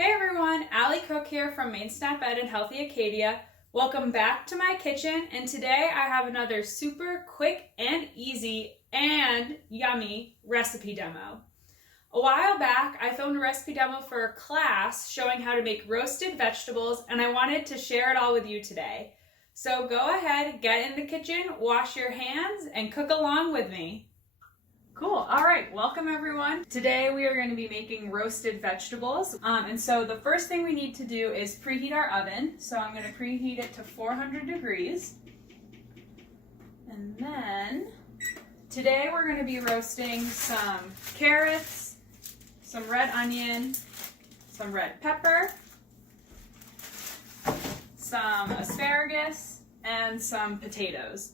Hey everyone, Allie Cook here from Maine Snap Ed and Healthy Acadia. Welcome back to my kitchen, and today I have another super quick and easy and yummy recipe demo. A while back, I filmed a recipe demo for a class showing how to make roasted vegetables, and I wanted to share it all with you today. So go ahead, get in the kitchen, wash your hands, and cook along with me. Cool. All right, welcome everyone. Today we are going to be making roasted vegetables. And so the first thing we need to do is preheat our oven. So I'm going to preheat it to 400 degrees. And then today we're going to be roasting some carrots, some red onion, some red pepper, some asparagus, and some potatoes.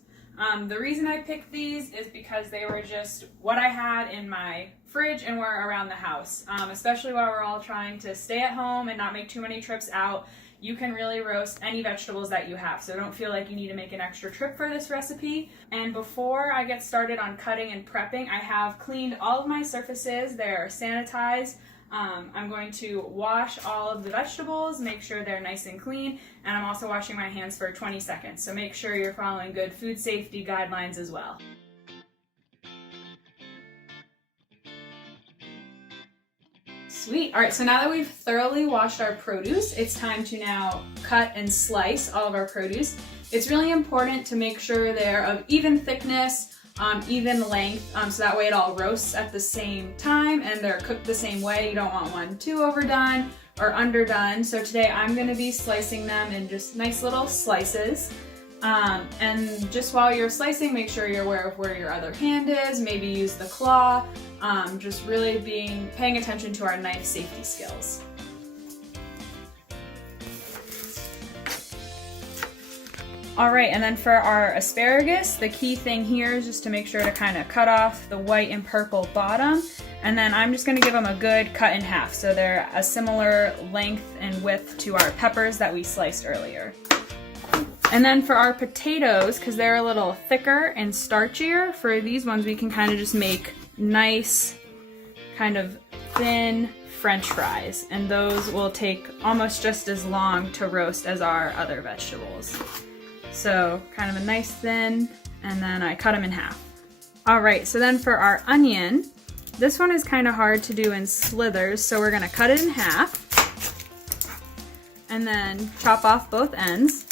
The reason I picked these is because they were just what I had in my fridge and were around the house. Especially while we're all trying to stay at home and not make too many trips out, you can really roast any vegetables that you have. So don't feel like you need to make an extra trip for this recipe. And before I get started on cutting and prepping, I have cleaned all of my surfaces. They're sanitized. I'm going to wash all of the vegetables, make sure they're nice and clean, and I'm also washing my hands for 20 seconds. So make sure you're following good food safety guidelines as well. Sweet. All right, so now that we've thoroughly washed our produce, it's time to now cut and slice all of our produce. It's really important to make sure they're of even thickness, even length, so that way it all roasts at the same time and they're cooked the same way. You don't want one too overdone or underdone. So today I'm going to be slicing them in just nice little slices. And just while you're slicing, make sure you're aware of where your other hand is. Maybe use the claw. Just really paying attention to our knife safety skills. All right, and then for our asparagus, the key thing here is just to make sure to kind of cut off the white and purple bottom, and then I'm just going to give them a good cut in half so they're a similar length and width to our peppers that we sliced earlier. And then for our potatoes, because they're a little thicker and starchier, for these ones we can kind of just make nice, kind of thin French fries, and those will take almost just as long to roast as our other vegetables. So kind of a nice thin, and then I cut them in half. All right, so then for our onion, this one is kind of hard to do in slithers, so we're gonna cut it in half and then chop off both ends.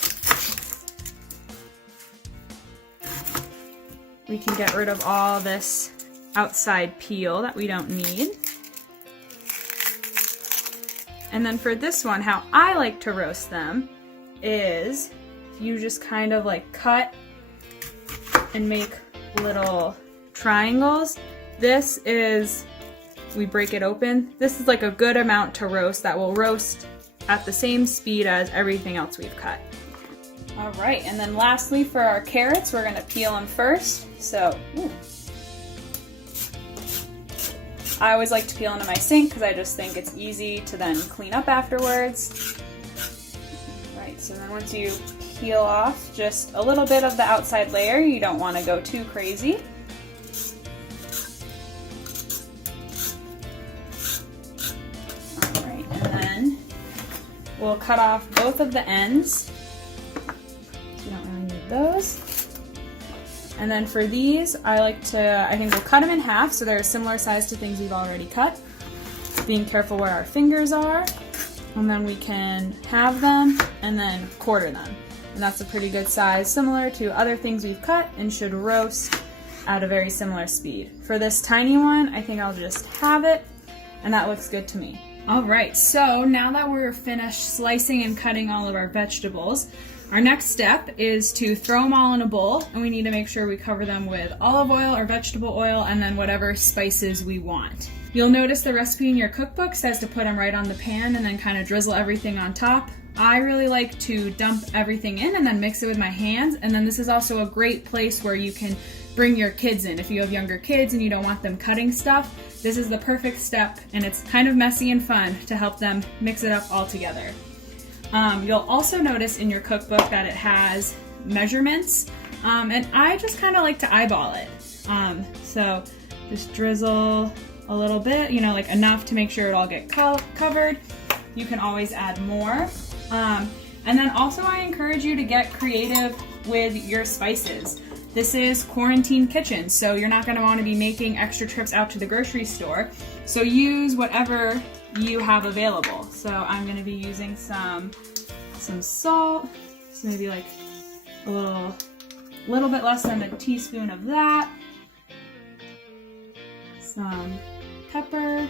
We can get rid of all this outside peel that we don't need. And then for this one, how I like to roast them is you just kind of like cut and make little triangles. This is, we break it open. This is like a good amount to roast that will roast at the same speed as everything else we've cut. All right, and then lastly for our carrots, we're gonna peel them first. So, I always like to peel into my sink because I just think it's easy to then clean up afterwards. All right, so then once you peel off just a little bit of the outside layer, you don't want to go too crazy. All right, and then we'll cut off both of the ends. You don't really need those. And then for these, I think we'll cut them in half so they're a similar size to things we've already cut. Being careful where our fingers are. And then we can halve them and then quarter them. And that's a pretty good size, similar to other things we've cut, and should roast at a very similar speed. For this tiny one, I think I'll just halve it, and that looks good to me. All right, so now that we're finished slicing and cutting all of our vegetables, our next step is to throw them all in a bowl, and we need to make sure we cover them with olive oil or vegetable oil and then whatever spices we want. You'll notice the recipe in your cookbook says to put them right on the pan and then kind of drizzle everything on top. I really like to dump everything in and then mix it with my hands, and then this is also a great place where you can bring your kids in. If you have younger kids and you don't want them cutting stuff, this is the perfect step, and it's kind of messy and fun to help them mix it up all together. You'll also notice in your cookbook that it has measurements, and I just kind of like to eyeball it. So just drizzle a little bit, like enough to make sure it all get covered. you can always add more. And then also I encourage you to get creative with your spices. This is quarantine kitchen, so you're not gonna wanna be making extra trips out to the grocery store. So use whatever you have available. So I'm gonna be using some salt, so maybe like a little bit less than a teaspoon of that. Some pepper.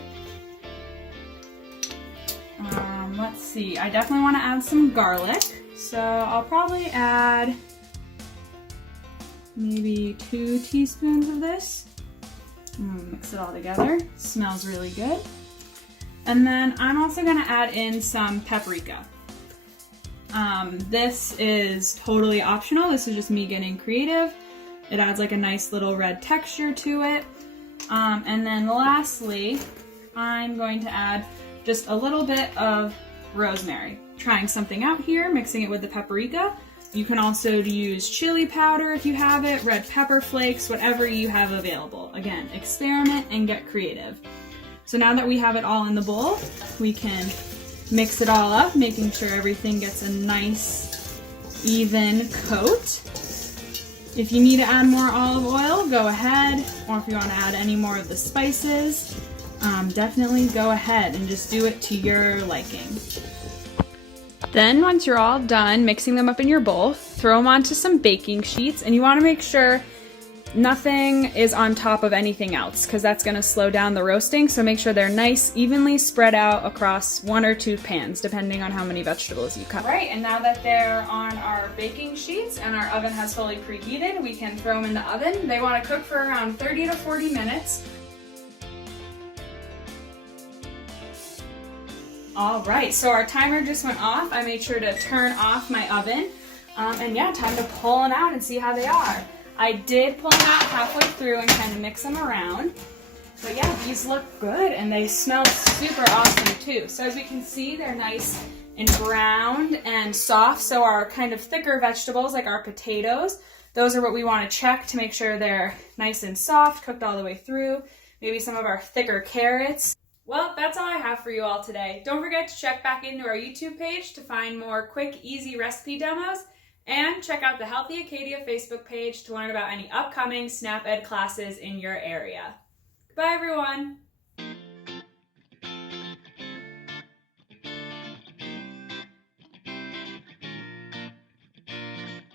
Let's see, I definitely want to add some garlic. So I'll probably add maybe 2 teaspoons of this. Mix it all together. Smells really good. And then I'm also going to add in some paprika. This is totally optional. This is just me getting creative. It adds like a nice little red texture to it. And then lastly, I'm going to add just a little bit of rosemary. Trying something out here, mixing it with the paprika. You can also use chili powder if you have it, red pepper flakes, whatever you have available. Again, experiment and get creative. So now that we have it all in the bowl, we can mix it all up, making sure everything gets a nice, even coat. If you need to add more olive oil, go ahead. Or if you want to add any more of the spices, definitely go ahead and just do it to your liking. Then once you're all done mixing them up in your bowl, throw them onto some baking sheets, and you want to make sure nothing is on top of anything else because that's going to slow down the roasting. So make sure they're nice, evenly spread out across 1 or 2 pans, depending on how many vegetables you cut. Right, and now that they're on our baking sheets and our oven has fully preheated, we can throw them in the oven. They want to cook for around 30 to 40 minutes. All right, so our timer just went off. I made sure to turn off my oven. And yeah, time to pull them out and see how they are. I did pull them out halfway through and kind of mix them around. But yeah, these look good and they smell super awesome too. So as we can see, they're nice and browned and soft. So our kind of thicker vegetables, like our potatoes, those are what we want to check to make sure they're nice and soft, cooked all the way through. Maybe some of our thicker carrots. Well, that's all I have for you all today. Don't forget to check back into our YouTube page to find more quick, easy recipe demos, and check out the Healthy Acadia Facebook page to learn about any upcoming SNAP Ed classes in your area. Goodbye, everyone.